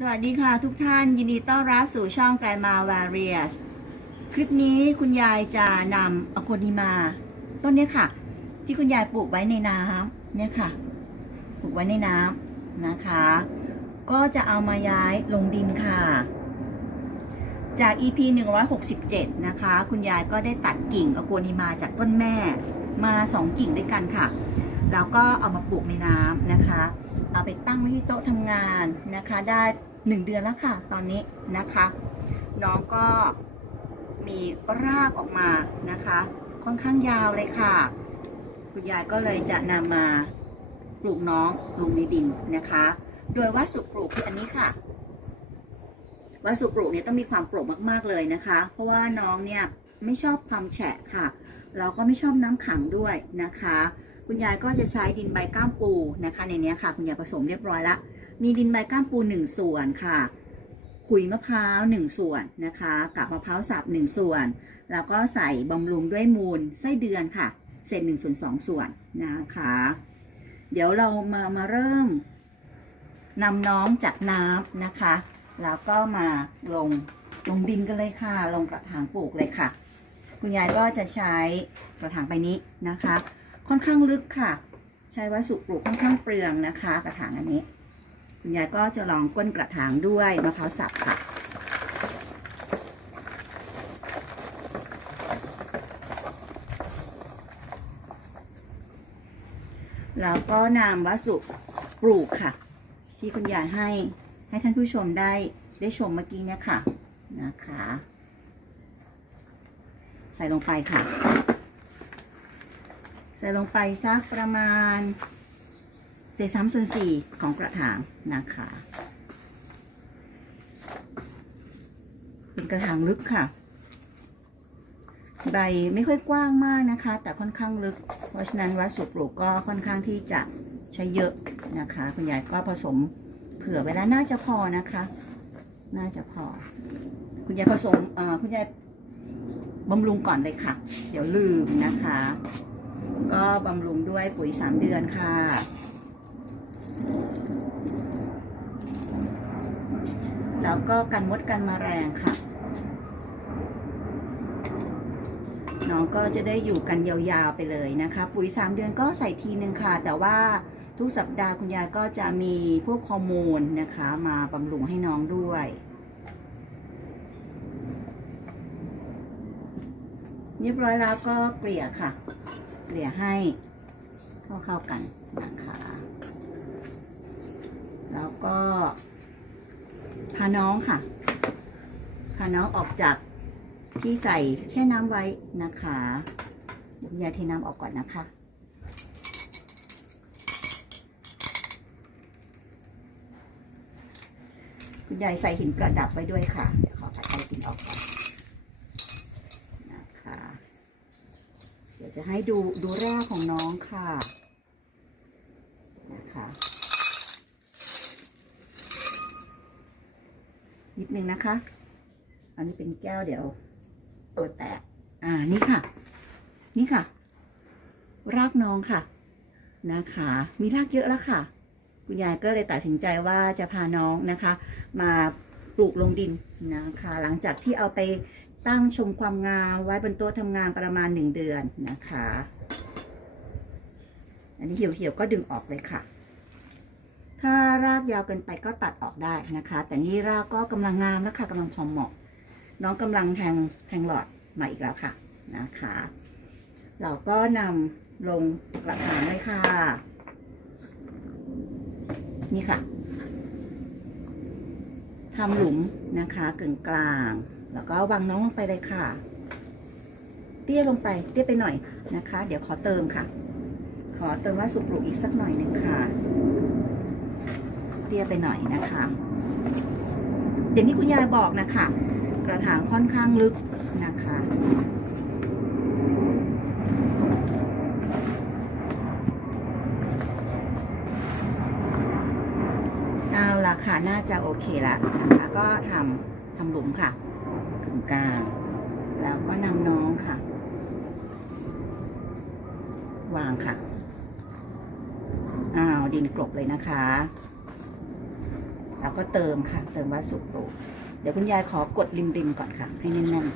สวัสดีค่ะทุกท่านยินดีต้อนรับสู่ช่อง Grandma Various คลิปนี้คุณยายจะนำอโกนิมา ต้นนี้ค่ะ ที่คุณยายปลูกไว้ในน้ำเนี่ยค่ะ ปลูกไว้ในน้ำนะคะ ก็จะเอามาย้ายลงดินค่ะ จาก EP 167 นะคะ คุณยายก็ได้ตัดกิ่งอโกนิมาจากต้นแม่มา 2 กิ่งด้วยกันค่ะ แล้วก็เอามาปลูกในน้ำนะคะ เอาไปตั้งไว้ที่โต๊ะทำงานนะคะ ได้1เดือนแล้วค่ะตอนนี้นะคะ น้องก็มีรากออกมานะคะ ค่อนข้างยาวเลยค่ะ คุณยายก็เลยจะนำมาปลูกน้องลงในดินนะคะ โดยวัสดุปลูกคืออันนี้ค่ะวัสดุปลูกเนี่ยต้องมีความโปร่งมากๆเลยนะคะ เพราะว่าน้องเนี่ยไม่ชอบความแฉะค่ะ เราก็ไม่ชอบน้ำขังด้วยนะคะ คุณยายก็จะใช้ดินใบก้ามปูนะคะ ในนี้ค่ะ คุณยายผสมเรียบร้อยละ มีดินใบก้ามปู1ส่วนค่ะขุยมะพร้าว1ส่วนนะคะกับมะพร้าวสับ1ส่วน แล้วก็ใส่บำรุงด้วยมูลไส้เดือนค่ะ เศษ1ส่วน2ส่วนนะคะ เดี๋ยวเรามามาเริ่มนำน้องจากน้ำนะคะ แล้วก็มาลงลงดินกันเลยค่ะ ลงกระถางปลูกเลยค่ะ คุณยายก็จะใช้กระถางใบนี้นะคะ ค่อนข้างลึกค่ะ ใช้วัสดุปลูกค่อนข้างเปลืองนะคะ กระถางอันนี้ คุณยายก็จะลองก้นกระถางด้วยมะพร้าวสับค่ะ แล้วก็นำวัสดุปลูกค่ะ ที่คุณยายให้ให้ท่านผู้ชมได้ได้ชมเมื่อกี้เนี่ยค่ะนะคะ ใส่ลงไปค่ะ ใส่ลงไปสักประมาณเศษสามส่วนสี่ของกระถางนะคะ เป็นกระถางลึกค่ะ ใบไม่ค่อยกว้างมากนะคะ แต่ค่อนข้างลึก เพราะฉะนั้นวัสดุปลูกก็ค่อนข้างที่จะใช้เยอะนะคะ คุณยายก็ผสมเผื่อเวลาน่าจะพอนะคะ น่าจะพอ คุณยายผสมคุณยายบำรุงก่อนเลยค่ะ เดี๋ยวลืมนะคะ ก็บำรุงด้วยปุ๋ยสามเดือนค่ะ แล้วก็กันมดกันแมลงค่ะ น้องก็จะได้อยู่กันยาวๆไปเลยนะคะ ปุ๋ย3เดือนก็ใส่ทีนึงค่ะ แต่ว่าทุกสัปดาห์คุณยายก็จะมีพวกฮอร์โมนนะคะ มาบำรุงให้น้องด้วยเรียบร้อยแล้วก็เกลี่ยค่ะ เกลี่ยให้เข้าๆกันนะคะ แล้วก็พาน้องค่ะ พาน้องออกจากที่ใส่แช่น้ำไว้นะคะยวคุณยายเทน้ำออกก่อนนะคะ คุณยายใส่หินกระดับไว้ด้วยค่ะ เดี๋ยวขอปัดไอหินออกก่อนนะคะ เดี๋ยวจะให้ดูดูรากของน้องค่ะนะคะนิดนึงนะคะ อันนี้เป็นแก้วเดี๋ยวตัวแตกอ่านี่ค่ะ นี่ค่ะ รากน้องค่ะนะคะ มีรากเยอะแล้วค่ะ คุณยายก็เลยตัดสินใจว่าจะพาน้องนะคะ มาปลูกลงดินนะคะ หลังจากที่เอาไป ตั้งชมความงามไว้บนโต๊ะทำงานประมาณหนึ่งเดือนนะคะ อันนี้เหี่ยวๆก็ดึงออกเลยค่ะ ถ้ารากยาวเกินไปก็ตัดออกได้นะคะ แต่นี่รากก็กำลังงามแล้วค่ะกำลังพอเหมาะ น้องกำลังแทงแทงหลอดมาอีกแล้วค่ะนะคะ เราก็นำลงกระถางเลยค่ะ นี่ค่ะทำหลุมนะคะกึ่งกลาง แล้วก็วางน้องลงไปเลยค่ะ เตี้ยลงไป เตี้ยไปหน่อยนะคะ เดี๋ยวขอเติมค่ะ ขอเติมว่าสุปลูอีกสักหน่อยหนึ่งค่ะ เตี้ยไปหน่อยนะคะ อย่างที่คุณยายบอกนะคะ กระถางค่อนข้างลึกนะคะเอาละค่ะ น่าจะโอเคละนะคะก็ทำทำหลุมค่ะ งกลาง แล้วก็นำน้องค่ะ วางค่ะ อ้าว ดินกลบเลยนะคะ แล้วก็เติมค่ะ เติมวัสดุปลูกเดี๋ยวคุณยายขอกดริมๆก่อนค่ะ ให้แน่น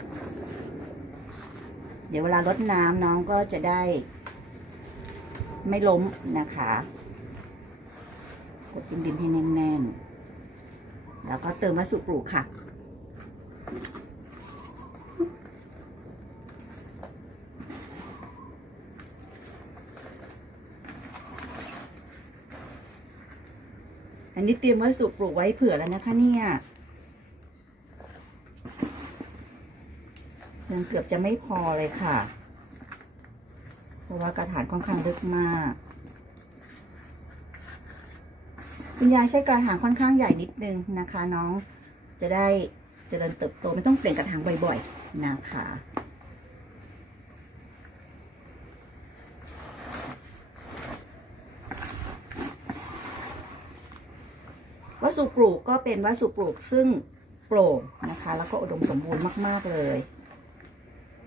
ๆ เดี๋ยวเวลารดน้ำน้องก็จะได้ ไม่ล้มนะคะ กดริมๆให้แน่นๆ แล้วก็เติมวัสดุปลูกค่ะ อันนี้เตรียมวัสดุปลูกไว้เผื่อแล้วนะคะเนี่ยยังเกือบจะไม่พอเลยค่ะ เพราะว่ากระถางค่อนข้างลึกมาก คุณยายใช้กระถางค่อนข้างใหญ่นิดนึงนะคะ น้องจะได้เจริญเติบโตไม่ต้องเปลี่ยนกระถางบ่อยๆนะคะ วัสดุปลูกก็เป็นวัสดุปลูกซึ่งโปร่งนะคะ แล้วก็อุดมสมบูรณ์มาก ๆ เลย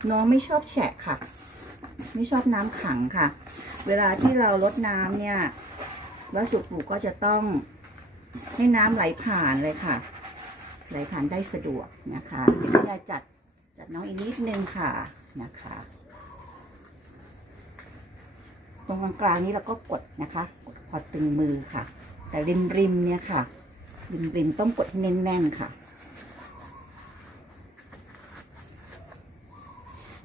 น้องไม่ชอบแฉะค่ะ ไม่ชอบน้ำขังค่ะ เวลาที่เราลดน้ำเนี่ย วัสดุปลูกก็จะต้องให้น้ำไหลผ่านเลยค่ะ ไหลผ่านได้สะดวกนะคะเดี๋ยวพี่ยาจัดจัดน้องอีกนิดนึงค่ะนะคะตรงกลางๆนี้เราก็กดนะคะ กดพอตึงมือค่ะ แต่ริมริมๆเนี่ยค่ะ ริมริมๆต้องกดให้แน่นๆค่ะ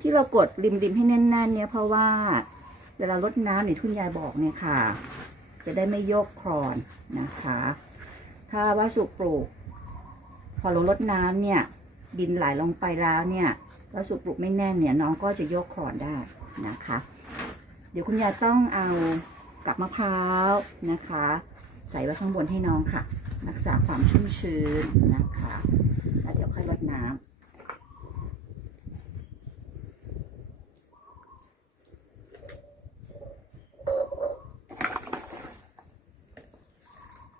ที่เรากดริมริมๆให้แน่น ๆ เนี่ยเพราะว่าเวลาลดน้ำเนี่ทุนยายบอกเนี่ยค่ะ จะได้ไม่โยกคลอนนะคะ ถ้าวัสดุปลูก พอลงรดน้ำเนี่ย ดินไหลลงไปแล้วเนี่ยวัสดุปลูกไม่แน่นเนี่ยน้องก็จะโยกคลอนได้นะคะ เดี๋ยวคุณยายต้องเอากับมะพร้าวนะคะ ใส่ไว้ข้างบนให้น้องค่ะ รักษาความชุ่มชื้นนะคะ แล้วเดี๋ยวค่อยรดน้ำ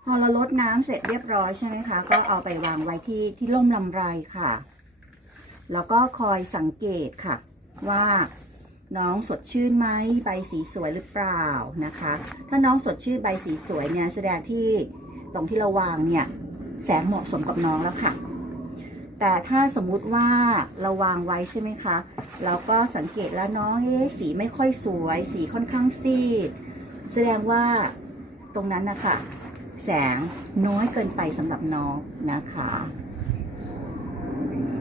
พอเราลดน้ำเสร็จเรียบร้อยใช่ไหมคะ ก็เอาไปวางไว้ที่ที่ร่มลำไรค่ะ แล้วก็คอยสังเกตค่ะ ว่า น้องสดชื่นไหมใบสีสวยหรือเปล่านะคะ ถ้าน้องสดชื่นใบสีสวยเนี่ยแสดงที่ตรงที่เราวางเนี่ยแสงเหมาะสมกับน้องแล้วค่ะ แต่ถ้าสมมุติว่าเราวางไว้ใช่ไหมคะ เราก็สังเกตแล้วน้องเอ๊สีไม่ค่อยสวย สีค่อนข้างซีด แสดงว่าตรงนั้นนะคะแสงน้อยเกินไปสำหรับน้องนะคะ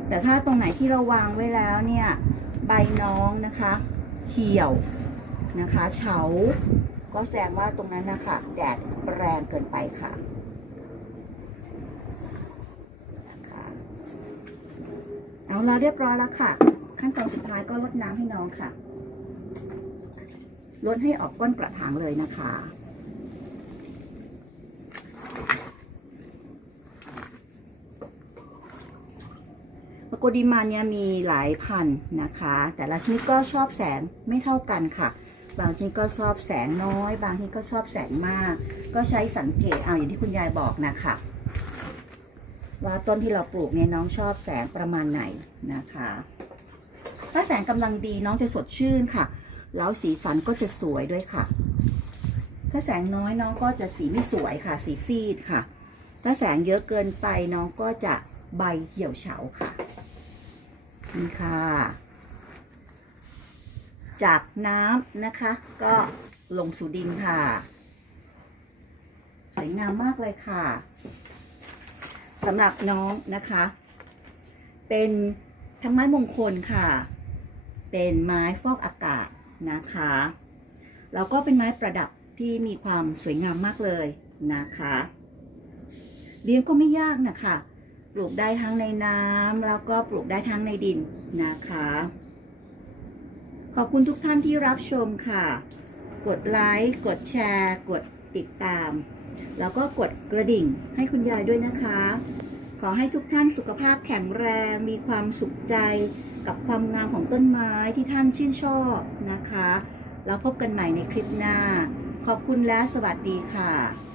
แต่ถ้าตรงไหนที่เราวางไว้แล้วเนี่ยใบน้องนะคะ เหี่ยวนะคะเฉาก็แสดงว่าตรงนั้นนะคะแดดแรงเกินไปค่ะนะคะเอาละเรียบร้อยแล้วค่ะ ขั้นตอนสุดท้ายก็ลดน้ำให้น้องค่ะลดให้ออกก้นกระถางเลยนะคะ ปกติมาเนี่ยมีหลายพันธุ์นะคะ แต่ละชนิดก็ชอบแสงไม่เท่ากันค่ะ บางชนิดก็ชอบแสงน้อย บางชนิดก็ชอบแสงมาก ก็ใช้สังเกตเอาอย่างที่คุณยายบอกนะคะว่าต้นที่เราปลูกเนี่ยน้องชอบแสงประมาณไหนนะคะ ถ้าแสงกำลังดีน้องจะสดชื่นค่ะ แล้วสีสันก็จะสวยด้วยค่ะ ถ้าแสงน้อยน้องก็จะสีไม่สวยค่ะ สีซีดค่ะ ถ้าแสงเยอะเกินไปน้องก็จะใบเหี่ยวเฉาค่ะ นี่ค่ะ จากน้ำนะคะ ก็ลงสู่ดินค่ะ สวยงามมากเลยค่ะสำหรับน้องนะคะ เป็นทั้งไม้มงคลค่ะ เป็นไม้ฟอกอากาศนะคะแล้วก็เป็นไม้ประดับที่มีความสวยงามมากเลยนะคะ เลี้ยงก็ไม่ยากนะคะ ลูกได้ทั้งในน้ำแล้วก็ปลูกได้ทั้งในดินนะคะ ขอบคุณทุกท่านที่รับชมค่ะ กดไลค์กดแชร์ กดติดตาม แล้วก็กดกระดิ่งให้คุณยายด้วยนะคะ ขอให้ทุกท่านสุขภาพแข็งแรงมีความสุขใจกับความงามของต้นไม้ที่ท่านชื่นชอบนะคะ แล้วพบกันใหม่ในคลิปหน้า ขอบคุณและสวัสดีค่ะ